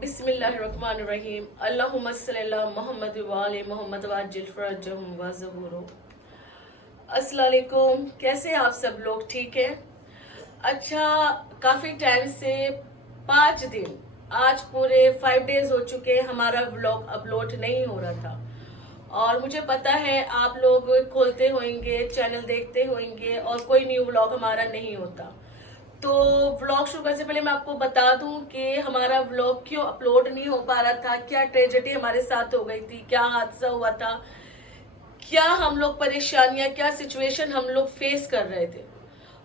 बिस्मिल्लाहिर्रहमानिर्रहीम अल्लाहुम्मा सल्ली अला मोहम्मद व आले मोहम्मद वअज्जिल फरजहुम व ज़हूरहुम। अस्सलाम वालेकुम, कैसे हैं आप सब लोग? ठीक है। अच्छा, काफ़ी टाइम से 5 दिन, आज पूरे 5 डेज हो चुके हैं हमारा व्लॉग अपलोड नहीं हो रहा था। और मुझे पता है आप लोग खोलते होंगे, चैनल देखते होंगे और कोई न्यू व्लॉग हमारा नहीं होता। तो व्लॉग शुरू करने से पहले मैं आपको बता दूं कि हमारा व्लॉग क्यों अपलोड नहीं हो पा रहा था, क्या ट्रेजेडी हमारे साथ हो गई थी, क्या हादसा हुआ था, क्या हम लोग परेशानियां, क्या सिचुएशन हम लोग फेस कर रहे थे।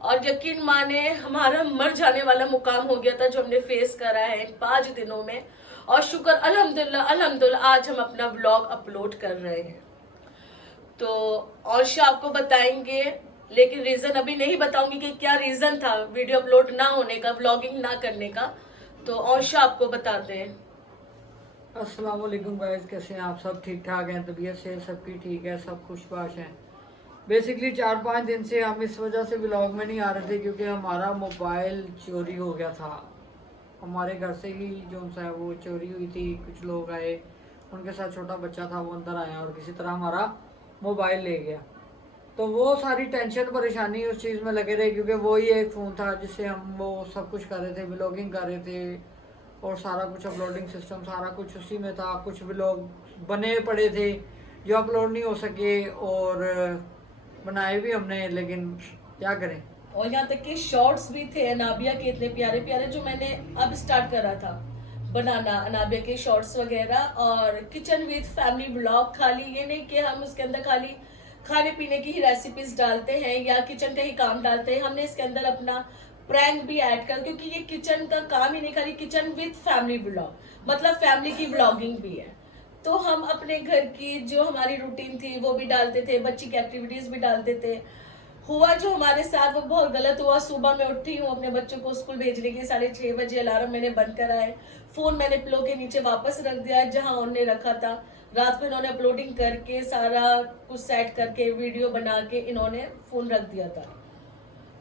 और यकीन माने हमारा मर जाने वाला मुकाम हो गया था जो हमने फेस करा है इन 5 दिनों में। और शुक्र अल्हम्दुलिल्लाह अल्हम्दुलिल्लाह आज हम अपना व्लॉग अपलोड कर रहे हैं। तो औशा आपको बताएंगे, लेकिन रीजन अभी नहीं बताऊंगी कि क्या रीजन था वीडियो अपलोड ना होने का, व्लॉगिंग ना करने का। तो औशा आपको बताते हैं। अस्सलाम वालेकुम गाइस, कैसे हैं आप? सब ठीक ठाक हैं? तबीयत से सबकी ठीक है, सब खुशबाश हैं। बेसिकली 4-5 दिन से हम इस वजह से व्लॉग में नहीं आ रहे थे क्योंकि हमारा मोबाइल चोरी हो गया था। हमारे घर से ही जो सा है वो चोरी हुई थी। कुछ लोग आए, उनके साथ छोटा बच्चा था, वो अंदर आया और किसी तरह हमारा मोबाइल ले गया। तो वो सारी टेंशन परेशानी उस चीज़ में लगे रहे क्योंकि वो ही एक फ़ोन था जिससे हम वो सब कुछ कर रहे थे, व्लॉगिंग कर रहे थे और सारा कुछ अपलोडिंग सिस्टम सारा कुछ उसी में था। कुछ व्लॉग बने पड़े थे जो अपलोड नहीं हो सके और बनाए भी हमने, लेकिन क्या करें। और यहाँ तक कि शॉर्ट्स भी थे अनाबिया के, इतने प्यारे प्यारे, जो मैंने अब स्टार्ट करा था बनाना, अनाबिया के शॉर्ट्स वगैरह। और किचन विद फैमिली व्लॉग, खाली ये नहीं कि हम उसके अंदर खाली खाने पीने की ही रेसिपीज डालते हैं या किचन का ही काम डालते हैं, हमने इसके अंदर अपना प्रैंक भी ऐड कर, क्योंकि ये किचन का काम ही नहीं, खाली किचन विद फैमिली व्लॉग मतलब फैमिली की व्लॉगिंग भी है। तो हम अपने घर की जो हमारी रूटीन थी वो भी डालते थे, बच्ची की एक्टिविटीज भी डालते थे। हुआ जो हमारे साथ वो बहुत गलत हुआ। सुबह मैं उठी हूँ अपने बच्चों को स्कूल भेजने के, 6:30 बजे अलार्म मैंने बंद करा है, फोन मैंने पिलो के नीचे वापस रख दिया है जहां उन्होंने रखा था। रात को इन्होंने अपलोडिंग करके सारा कुछ सेट करके वीडियो बना के इन्होंने फोन रख दिया था।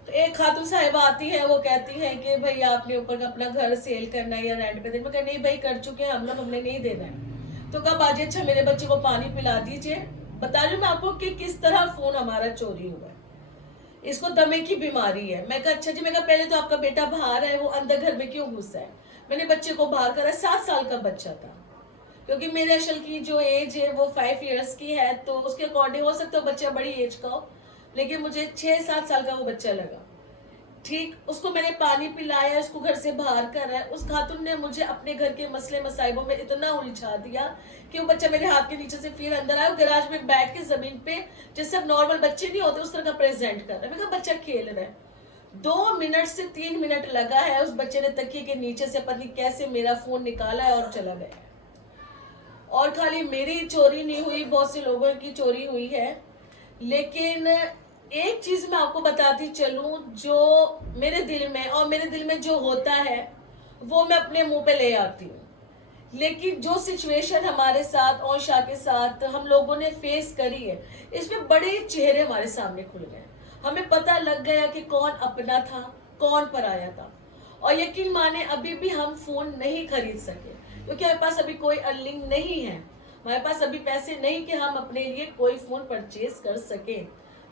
तो एक खातून साहिबा आती है, वो कहती है कि भैया आपने ऊपर का अपना घर सेल करना है या रेंट पे देना। मैं नहीं भाई, कर चुके हैं हम लोग, हमने नहीं देना है। तो कब आज, अच्छा मेरे बच्चे को पानी पिला दीजिए। बता रही हूँ मैं आपको कि किस तरह फोन हमारा चोरी हुआ है। इसको दमे की बीमारी है। मैं कहा अच्छा जी, मैं कहा पहले तो आपका बेटा बाहर है, वो अंदर घर में क्यों घुसा है? मैंने बच्चे को बाहर करा, 7 साल का बच्चा था, क्योंकि मेरे असल की जो एज है वो 5 years की है, तो उसके अकॉर्डिंग हो सकता है बच्चा बड़ी एज का हो, लेकिन मुझे 6-7 साल का वो बच्चा लगा। ठीक, उसको मैंने पानी पिलाया, उसको घर से बाहर करा है। उस खातून ने मुझे अपने घर के मसले मसाइबों में इतना उलझा दिया कि वो बच्चा मेरे हाथ के नीचे से फिर अंदर आया, गैराज में बैठ के जमीन पे जैसे अब नॉर्मल बच्चे नहीं होते उस तरह का प्रेजेंट कर रहा है। मैं कहा बच्चा खेल रहा है। 2 मिनट से 3 मिनट लगा है, उस बच्चे ने तकिए के नीचे से पता नहीं कैसे मेरा फोन निकाला है और चला गया। और खाली मेरी चोरी नहीं हुई, बहुत से लोगों की चोरी हुई है। लेकिन एक चीज मैं आपको बताती चलूं, जो मेरे दिल में और मेरे दिल में जो होता है वो मैं अपने मुंह पे ले आती हूँ। लेकिन जो सिचुएशन हमारे साथ और शाह के साथ हम लोगों ने फेस करी है, इसमें बड़े चेहरे हमारे सामने खुल गए। हमें पता लग गया कि कौन अपना था, कौन पराया था। और यकीन माने अभी भी हम फोन नहीं खरीद सके क्योंकि हमारे पास अभी कोई अर्निंग नहीं है। हमारे पास अभी पैसे नहीं कि हम अपने लिए कोई फोन परचेज कर सके।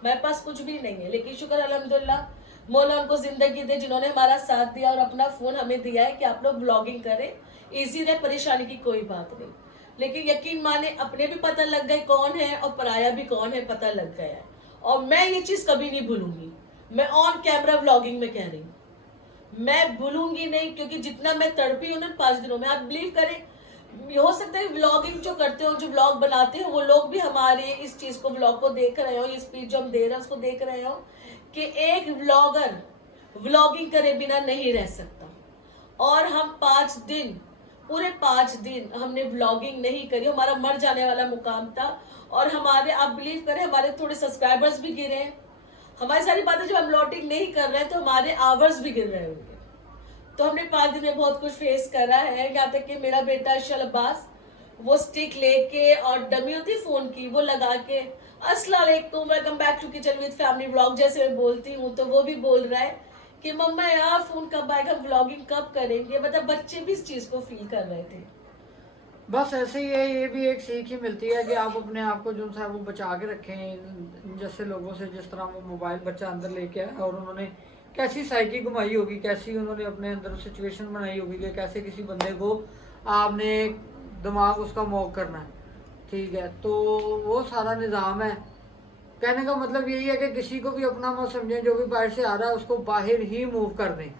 हमारे पास कुछ भी नहीं है, लेकिन शुक्र अल्हम्दुलिल्लाह, मौला उनको जिंदगी दे जिन्होंने हमारा साथ दिया और अपना फोन हमें दिया है कि आप लोग ब्लॉगिंग करें, इजी रहे, परेशानी की कोई बात नहीं। लेकिन यकीन माने अपने भी पता लग गए कौन है और पराया भी कौन है, पता लग गया है। और मैं ये चीज कभी नहीं भूलूंगी, मैं ऑन कैमरा ब्लॉगिंग में कह रही हूँ, मैं भूलूंगी नहीं। क्योंकि जितना मैं तड़पी हूँ ना 5 दिनों में, आप बिलीव करें, हो सकता है व्लॉगिंग जो करते हो, जो व्लॉग बनाते हो, वो लोग भी हमारे इस चीज को, व्लॉग को देख रहे हो, ये स्पीच जो हम दे रहे हैं उसको देख रहे हो कि एक व्लॉगर व्लॉगिंग करे बिना नहीं रह सकता। और हम 5 दिन, पूरे 5 दिन हमने व्लॉगिंग नहीं करी, हमारा मर जाने वाला मुकाम था। और हमारे, आप बिलीव करें, हमारे थोड़े सब्सक्राइबर्स भी गिरे हैं। हमारी सारी बातें जब हम व्लॉगिंग नहीं कर रहे हैं तो हमारे आवर्स भी गिर रहे होंगे। तो हमने 5 दिन में बहुत कुछ फेस करा है। यहाँ तक कि मेरा बेटा अशल अब्बास, वो स्टिक लेके और डमी होती फोन की, वो लगा के अस्सलाम वालेकुम welcome back to kitchen with family vlog जैसे मैं बोलती हूँ, तो वो भी बोल रहा है कि मम्मा यार फोन कब आएगा, व्लॉगिंग कब करेंगे, मतलब बच्चे भी इस चीज को फील कर रहे थे। बस ऐसे ही है, ये भी एक सीख ही मिलती है कि आप अपने आप को जो है वो बचा के रखें जैसे लोगों से, जिस तरह वो मोबाइल बच्चा अंदर लेके आया और उन्होंने कैसी साइकी घुमाई होगी, कैसी उन्होंने अपने अंदर सिचुएशन बनाई होगी कि कैसे किसी बंदे को आपने दिमाग उसका मॉक करना है, ठीक है। तो वो सारा निज़ाम है। कहने का मतलब यही है कि किसी को भी अपना मत समझें, जो भी बाहर से आ रहा है उसको बाहर ही मूव कर दें,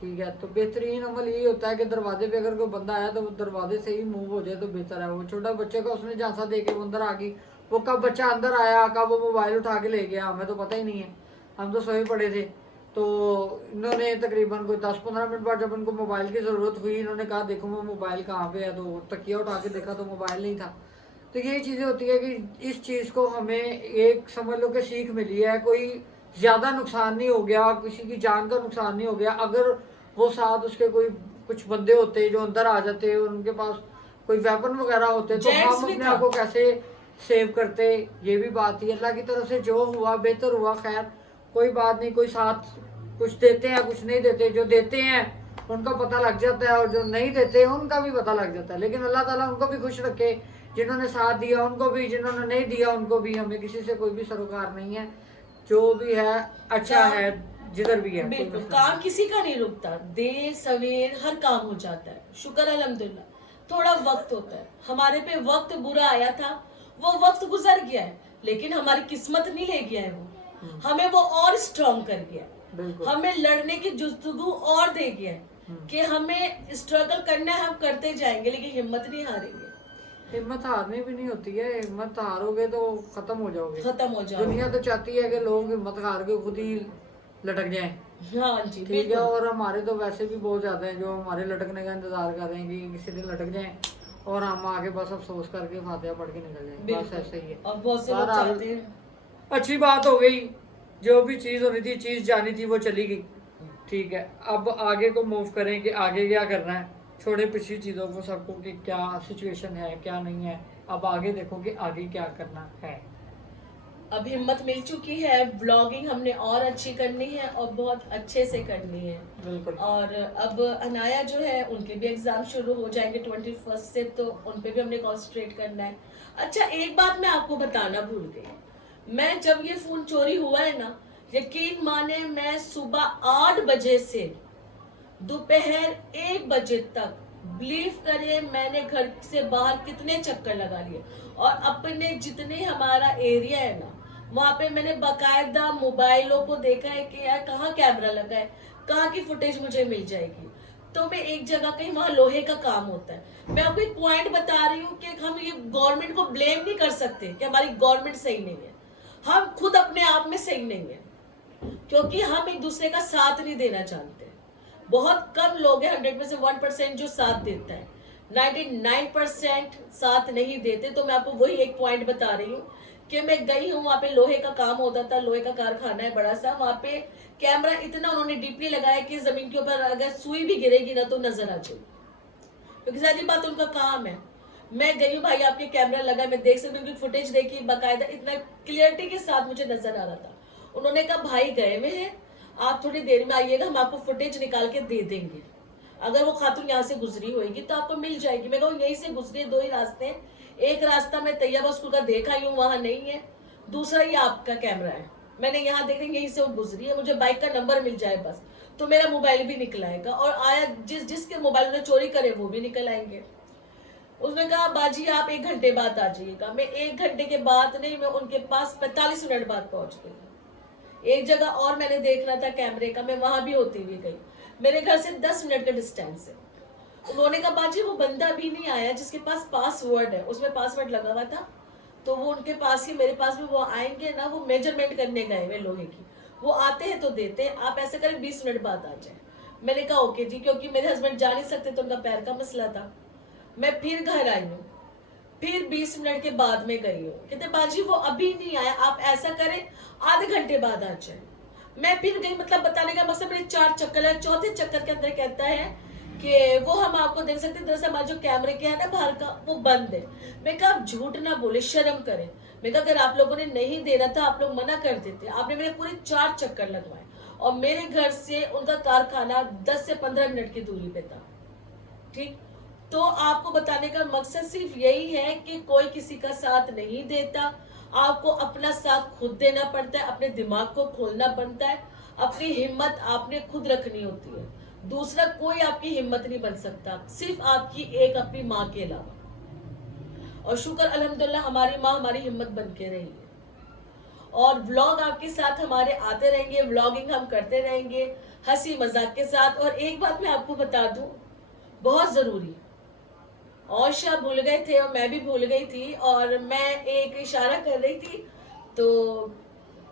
ठीक है। तो बेहतरीन अमल यही होता है कि दरवाजे पे अगर कोई बंदा आया तो वो दरवाजे से ही मूव हो जाए तो बेहतर है। वो छोटा बच्चे का उसने झांसा दे के वो अंदर आ गई, वो कब बच्चा अंदर आया, कब वो मोबाइल उठा के ले गया, हमें तो पता ही नहीं है, हम तो सोए पड़े थे। तो इन्होंने तकरीबन कोई 10-15 मिनट बाद जब उनको मोबाइल की ज़रूरत हुई, इन्होंने कहा देखो वो मोबाइल कहाँ पे है, तो तकिया उठा के देखा तो मोबाइल नहीं था। तो यही चीज़ें होती है कि इस चीज़ को हमें एक समझ लो कि सीख मिली है, कोई ज़्यादा नुकसान नहीं हो गया, किसी की जान का नुकसान नहीं हो गया। अगर वो साथ उसके कोई कुछ बंदे होते जो अंदर आ जाते और उनके पास कोई वेपन वगैरह होते तो जेंट्स हम भी अपने था। आप को कैसे सेव करते, ये भी बात थी। अल्लाह की तरफ से जो हुआ बेहतर हुआ, खैर कोई बात नहीं। कोई साथ कुछ देते हैं कुछ नहीं देते, जो देते हैं उनका पता लग जाता है और जो नहीं देते उनका भी पता लग जाता है। लेकिन अल्लाह ताला उनको भी खुश रखे, जिन्होंने साथ दिया उनको भी, जिन्होंने नहीं दिया उनको भी। हमें किसी से कोई भी सरोकार नहीं है, जो भी है अच्छा काम- है जिधर भी है। कोई बिल्कुल, मसला काम नहीं। किसी का नहीं रुकता, देर सवेर हर काम हो जाता है, शुक्र अल्हम्दुलिल्लाह। थोड़ा वक्त होता है, हमारे पे वक्त बुरा आया था, वो वक्त गुजर गया है, लेकिन हमारी किस्मत नहीं ले गया है वो, हमें वो और स्ट्रॉन्ग कर गया है, बिल्कुल। हमें लड़ने की जुस्तगू और दे गया है कि हमें स्ट्रगल करना है, हम करते जाएंगे, लेकिन हिम्मत नहीं हारेंगे। हिम्मत हारनी भी नहीं होती है, हिम्मत हारोगे तो खत्म हो जाओगे। खत्म हो जाओगे। दुनिया तो चाहती है कि लोग हिम्मत हार के खुद ही लटक जाएं, हाँ जी, ठीक है। बिल्कुल। और हमारे तो वैसे भी बहुत ज्यादा हैं जो हमारे लटकने का इंतजार कर रहे हैं कि किसी दिन लटक जाएं और हम आगे बस अफसोस करके फातिहा पढ़ के निकल जाएं, बस बिल्कुल। ऐसे ही है। और बहुत से लोग बहरहाल, चाहते हैं। अच्छी बात हो गई, जो भी चीज होनी थी, चीज जानी थी वो चली गई, ठीक है। अब आगे को मूव करें कि आगे क्या करना है, छोड़े पिछली चीज़ों को सबको कि क्या सिचुएशन है क्या नहीं है। अब आगे देखो कि आगे क्या करना है। अब हिम्मत मिल चुकी है, व्लॉगिंग हमने और अच्छी करनी है और बहुत अच्छे से करनी है। बिल्कुल। और अब अनाया जो है उनके भी एग्जाम शुरू हो जाएंगे 21 से, तो उन पे भी हमने कॉन्सेंट्रेट करना है। अच्छा, एक बात मैं आपको बताना भूल गई, मैं जब ये फोन चोरी हुआ है ना, यकीन माने मैं सुबह 8 बजे से दोपहर 1 बजे तक, बिलीव करिए मैंने घर से बाहर कितने चक्कर लगा लिए, और अपने जितने हमारा एरिया है ना वहां पे मैंने बाकायदा मोबाइलों को देखा है कि यार कहाँ कैमरा लगा है, कहाँ की फुटेज मुझे मिल जाएगी। तो मैं एक जगह कहीं वहां लोहे का काम होता है। मैं आपको एक पॉइंट बता रही हूँ कि हम ये गवर्नमेंट को ब्लेम नहीं कर सकते कि हमारी गवर्नमेंट सही नहीं है, हम खुद अपने आप में सही नहीं है, क्योंकि हम एक दूसरे का साथ नहीं देना जानते। बहुत कम लोग हैं, 100 में से 1% जो साथ देता है, 99% साथ नहीं देते। तो मैं आपको वही एक पॉइंट बता रही हूँ कि मैं गई हूँ, वहां पे लोहे का काम होता था, लोहे का कारखाना है बड़ा सा, वहां पे कैमरा इतना उन्होंने डीपली लगाया कि जमीन के ऊपर अगर सुई भी गिरेगी ना तो नजर आ जाएगी, क्योंकि सारी बात उनका काम है। मैं गई हूँ भाई, आपके कैमरा लगा, मैं देख सकती हूँ, फुटेज देखी बाकायदा, इतना क्लियरिटी के साथ मुझे नजर आ रहा था। उन्होंने कहा भाई गए हुए हैं, आप थोड़ी देर में आइएगा, हम आपको फुटेज निकाल के दे देंगे, अगर वो खातून यहाँ से गुजरी होगी तो आपको मिल जाएगी। मैं कहूँ यहीं से गुजरी, 2 ही रास्ते हैं, एक रास्ता मैं तैयबा स्कूल का देखा ही हूँ, वहां नहीं है, दूसरा ही आपका कैमरा है, मैंने यहाँ देख रही यहीं से वो गुजरी है, मुझे बाइक का नंबर मिल जाए बस, तो मेरा मोबाइल भी निकल आएगा, और आया जिसके मोबाइल में चोरी करे वो भी निकल आएंगे। उसने कहा बाजी आप 1 घंटे बाद आ जाइएगा। मैं 1 घंटे के बाद नहीं, मैं उनके पास 45 मिनट बाद पहुंच गई। एक जगह और मैंने देखना था कैमरे का, मैं वहां भी होती हुई गई, मेरे घर से 10 मिनट का डिस्टेंस है। उन्होंने कहा बाजी वो बंदा भी नहीं आया जिसके पास पासवर्ड है, उसमें पासवर्ड लगा हुआ था, तो वो उनके पास ही, मेरे पास भी वो आएंगे ना, वो मेजरमेंट करने गए वे लोहे की, वो आते हैं तो देते हैं, आप ऐसे करें 20 मिनट बाद आ जाए। मैंने कहा ओके जी, क्योंकि मेरे हस्बैंड जा नहीं सकते तो उनका पैर का मसला था। मैं फिर घर आई हूँ, फिर 20 मिनट के बाद में गई हूँ, कहते बाजी वो अभी नहीं आया, आप ऐसा करें आधे घंटे बाद आ जाए। मैं फिर गई, मतलब बताने का मकसद मेरे 4 चक्कर है, चौथे चक्कर के अंदर कहता है कि वो हम आपको देख सकते हैं, दरअसल हमारे जो कैमरे के है ना बाहर का वो बंद है। मैं कहा आप झूठ ना बोले, शर्म करें। मैं कहा अगर आप लोगों ने नहीं देना था आप लोग मना कर देते, आपने मेरे पूरे 4 चक्कर लगवाए, और मेरे घर से उनका कारखाना 10 से 15 मिनट की दूरी पे था। ठीक, तो आपको बताने का मकसद सिर्फ यही है कि कोई किसी का साथ नहीं देता, आपको अपना साथ खुद देना पड़ता है, अपने दिमाग को खोलना बनता है, अपनी हिम्मत आपने खुद रखनी होती है। दूसरा कोई आपकी हिम्मत नहीं बन सकता, सिर्फ आपकी एक अपनी माँ के अलावा। और शुक्र अल्हम्दुलिल्लाह हमारी माँ हमारी हिम्मत बन के रही है। और व्लॉग आपके साथ हमारे आते रहेंगे, व्लॉगिंग हम करते रहेंगे हंसी मजाक के साथ। और एक बात मैं आपको बता दूं, बहुत जरूरी, औशा भूल गए थे और मैं भी भूल गई थी, और मैं एक इशारा कर रही थी तो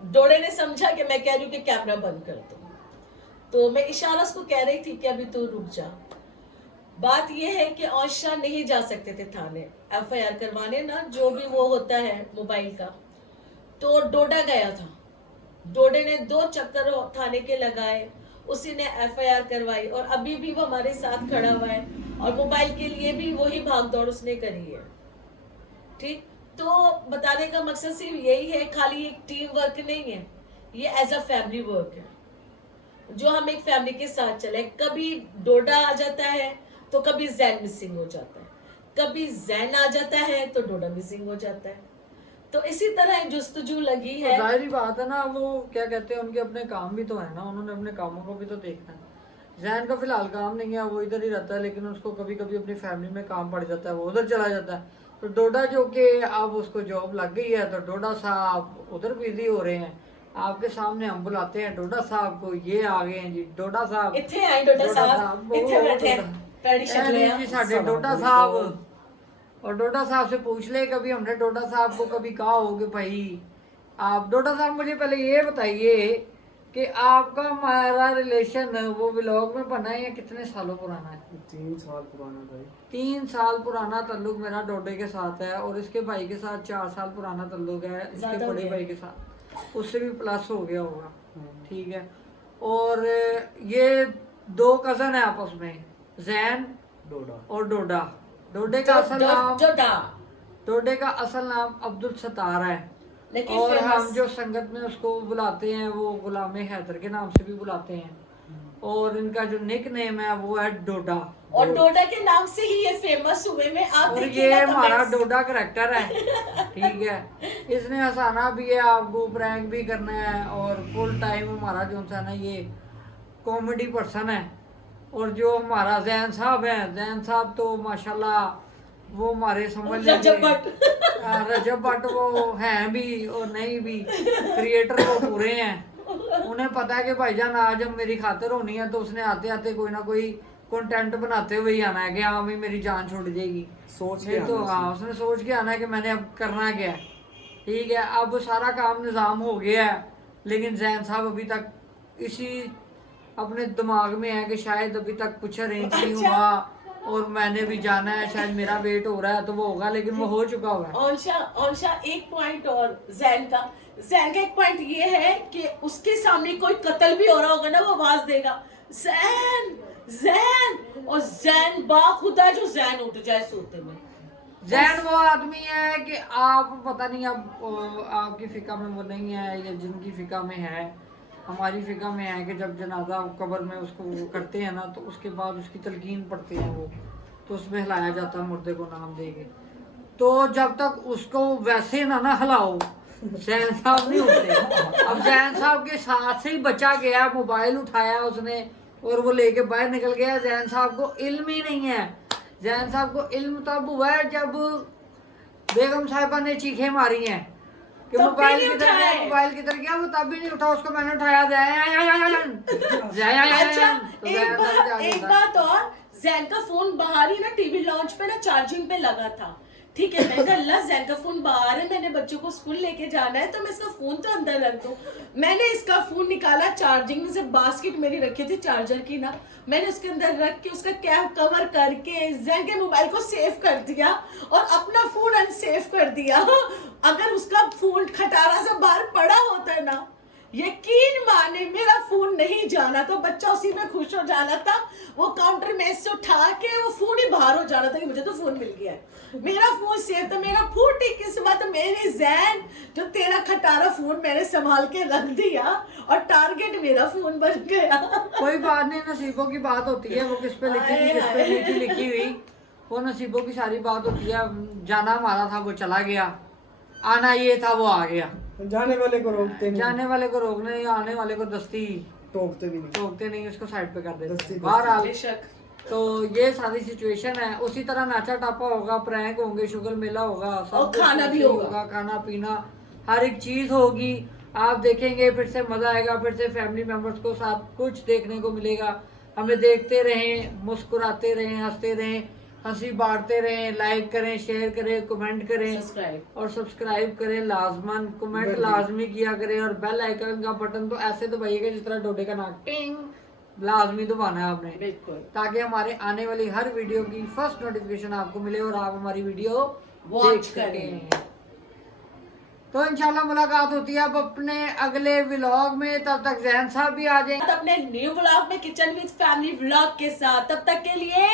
डोडे ने समझा कि मैं कह रही हूँ कि कैमरा बंद कर दो, तो मैं इशारा उसको कह रही थी कि अभी तू रुक जा। बात यह है कि औशा नहीं जा सकते थे थाने FIR करवाने ना, जो भी वो होता है मोबाइल का, तो डोडा गया था। डोडे ने 2 चक्कर थाने के लगाए, उसी ने FIR करवाई और अभी भी वो हमारे साथ खड़ा हुआ है, और मोबाइल के लिए भी वही भागदौड़ उसने करी है। ठीक, तो बताने का मकसद सिर्फ यही है, खाली एक टीम वर्क नहीं है, ये एज अ फैमिली वर्क है, जो हम एक फैमिली के साथ चले। कभी डोडा आ जाता है तो कभी जैन मिसिंग हो जाता है, कभी जैन आ जाता है तो डोडा मिसिंग हो जाता है, तो इसी तरह जुस्तजू लगी है। तो जाहिर बात है ना, वो क्या कहते हैं, उनके अपने काम भी तो है ना, उन्होंने अपने कामों को भी तो देखना है। जैन का फिलहाल काम नहीं है, वो इधर ही रहता है, लेकिन उसको कभी कभी अपनी फैमिली में काम पड़ जाता है, वो उधर चला जाता है। तो डोडा जो कि अब उसको जॉब लग गई है, तो डोडा साहब उधर बिजी हो रहे हैं। आपके सामने हम बुलाते हैं डोडा साहब को, ये आ गए हैं जी डोडा साहब। इत्थे आए डोडा साहब, इत्थे बैठे हैं, पैड़ी शक लिया। जी साडे डोडा साहब। और डोडा साहब से पूछ ले, कभी हमने डोडा साहब को कभी कहा हो कि भाई आप डोडा साहब मुझे पहले ये बताइए कि आपका हमारा रिलेशन वो व्लॉग में बना है या कितने सालों पुराना है? 3 साल पुराना भाई। 3 साल पुराना ताल्लुक मेरा डोडे के साथ है, और इसके भाई के साथ 4 साल पुराना ताल्लुक है, इसके ज्यादा हो बड़े गया। भाई के साथ उससे भी प्लस हो गया होगा। ठीक है, और ये 2 कजन है आपस में, जैन डोडा। और डोडा। डोडे का असल नाम डोडा, डोडे का असल नाम अब्दुल सत्तार है, लेकिन और हम फेमस जो संगत में उसको बुलाते हैं वो गुलामे हैदर के नाम से भी बुलाते हैं, और इनका जो निक नेम है वो है डोडा। और डोडा के नाम से ही ये फेमस हुए में आप और देखिएगा ये हमारा comments। डोडा करेक्टर है। ठीक है, इसने हंसाना भी है आपको, प्रैंक भी करना है, और फुल टाइम हमारा जो है ना ये कॉमेडी पर्सन है। और जो हमारा जैन साहब है, जैन साहब तो माशाल्लाह वो हमारे समझ रजब भट्ट। रजब भट्ट वो हैं भी और नहीं भी, क्रिएटर वो पूरे हैं। उन्हें पता है कि भाईजान आज हम मेरी खातिर होनी है, तो उसने आते आते कोई ना कोई कंटेंट बनाते हुए ही आना है कि हाँ भाई मेरी जान छूट जाएगी, सोच के नहीं तो आना हाँ उसने सोच के आना है कि मैंने अब करना क्या है। ठीक है, अब सारा काम निज़ाम हो गया है, लेकिन जैन साहब अभी तक इसी अपने दिमाग में है कि शायद अभी तक कुछ अरेंज नहीं अच्छा। हुआ, और मैंने भी जाना है, शायद मेरा वेट हो रहा है तो वो होगा, लेकिन वो हो चुका हुआ है। औंशा एक पॉइंट और जैन का एक पॉइंट ये है कि उसके सामने कोई कत्ल भी हो रहा होगा ना, वो आवाज देगा जैन जैन, और जैन बाखुदा जो जैन उठ जाए सोते में। जैन वो आदमी है कि आप पता नहीं, अब आपकी फिका में वो नहीं है या जिनकी फिका में है, हमारी फिका में है कि जब जनाजा कब्र में उसको करते हैं ना, तो उसके बाद उसकी तलकीन पढ़ते हैं वो, तो उसमें हिलाया जाता है मुर्दे को नाम दे के। तो जब तक उसको वैसे ना हिलाओ, जैन साहब नहीं होते। अब जैन साहब के साथ से ही बचा गया, मोबाइल उठाया उसने और वो लेके बाहर निकल गया। जैन साहब को इल्म ही नहीं है। जैन साहब को इल्म तब हुआ है जब बेगम साहिबा ने चीखें मारी हैं कि तब भी मोबाइल नहीं किधर गया, उठाए। मोबाइल किधर गया, वो तब भी नहीं उठा, उसको मैंने उठाया। अच्छा, तो जैन साहब जाके एक उठा। बात और, जैन का फोन बाहर ही ना टीवी लॉन्च पे ना चार्जिंग पे लगा था। ठीक है, मैं कहा अल्लाह जैन का फोन बाहर है, मैंने बच्चों को स्कूल लेके जाना है, तो मैं इसका फोन तो अंदर रख दूं। मैंने इसका फोन निकाला, चार्जिंग में से बास्केट मेरी रखी थी चार्जर की ना, मैंने उसके अंदर रख के उसका कैप कवर करके जैन के मोबाइल को सेव कर दिया और अपना फोन अनसेव कर दिया। अगर उसका फोन खटारा से बाहर पड़ा होता है ना, यकीन माने मेरा फोन नहीं जाना तो बच्चा उसी में खुश हो जाना था। वो काउंटर में से उठा के वो फोन ही बाहर हो जाना था कि मुझे तो फोन मिल गया है, मेरा फोन सेफ था। मेरा फूटी किस्मत, मेरी जैन जो तेरा खटारा फोन मैंने संभाल के रख दिया और टारगेट मेरा फोन बन गया। कोई बात नहीं, नसीबों की बात होती है। वो किस पे लिखी थी, किस पे नहीं थी लिखी हुई, वो नसीबों की सारी बात होती है। जाना हमारा था, वो चला गया, आना ये था, वो आ गया। जाने वाले को रोकते नहीं, जाने वाले को रोकने या आने वाले को दस्ती टोकते भी नहीं। टोकते नहीं, उसको साइड पे कर देते दस्ती- बहरहाल। बेशक तो ये सारी सिचुएशन है। उसी तरह नाचा टापा होगा, प्रैंक होंगे, शुगर मेला होगा, सब और कुछ खाना भी ऐसे होगा। खाना पीना हर एक चीज होगी। आप देखेंगे, फिर से मजा आएगा, फिर से फैमिली मेंबर्स को साथ कुछ देखने को मिलेगा। हमें देखते रहें, मुस्कुराते रहें, हंसते रहें, हंसी बांटते रहें, लाइक करें, शेयर करें, कमेंट करें सब्सक्राइब और सब्सक्राइब करें लाजमन। कमेंट बिल्कुल। लाजमी किया करें और बेल आइकन का बटन तो ऐसे दबाइएगा जिस तरह डोडे का नाक, टिंग, लाजमी दबाना है आपने, बिल्कुल। ताकि हमारे आने वाली हर वीडियो की फर्स्ट नोटिफिकेशन आपको मिले और आप हमारी वीडियो Watch देख सकें। तो इंशाल्लाह मुलाकात होती है अब अपने अगले व्लॉग में। तब तक जैन साहब भी आ जाएंगे अपने न्यू व्लॉग में किचन विद फैमिली व्लॉग के साथ। तब तक के लिए